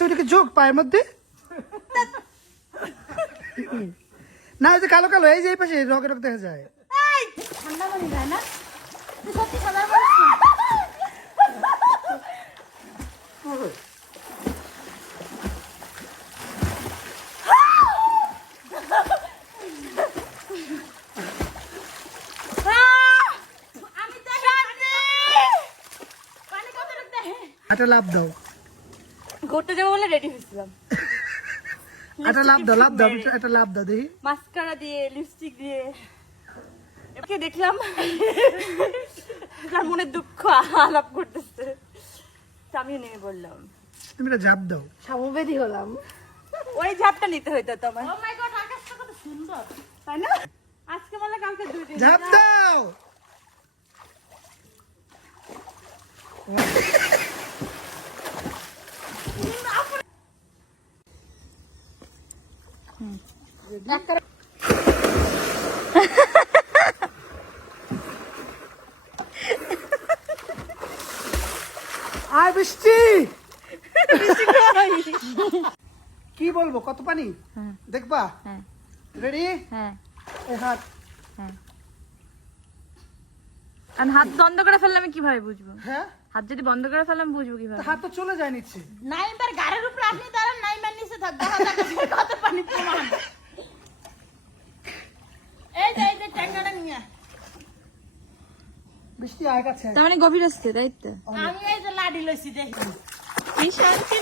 আচ্ছা ওটাকে যোগ পায়ের মধ্যে না, ওই যে কালো কালো এই যে এই পাশে রগে রগ দেখা যায়। ঠান্ডা পানি যায় না, তুই সত্যি সাদা বলিস না। একটা লাভ দাও, ঘুরতে যাবো বলে রেডি হয়েছিলাম, একটা লাভ দাও, লাভ দাও, একটা লাভ দাও দেখি। মাস্কারা দিয়ে লিপস্টিক দিয়ে একে দেখলাম তার মনে দুঃখ আলাপ করতেছে, আমিও নেমে বললাম। তুমি একটা জাপ দাও। সমবেদী হলাম, ওই ঝাপটা নিতে হইতো তোমার। ও মাই গড, আকাশটা কত সুন্দর তাই না? আজকে বলে কালকে দুই দিন জাপ দাও। আয় বৃষ্টি, কি বলবো, কত পানি দেখবা? রেডি? হ্যাঁ এই হাত, আমি হাত বন্ধ করে ফেললে আমি কিভাবে বুঝবো? হ্যাঁ হাত যদি বন্ধ করে ফেললে আমি বুঝবো কিভাবে? হাত তো চলে যায় নিচ্ছে। নাইমার গাড়ির উপরে আপনি দাঁড়ান, নাইমার নিচে থাক, দেখা যাক কত পানি প্রমাণ। এই যে ট্যাঙ্গাটা নিয়ে বৃষ্টি আয় কাছে আয়। তার মানে গভীর আসছে তাই তো? আমি এই যে লাডি লইছি দেখি। কি শান্তি।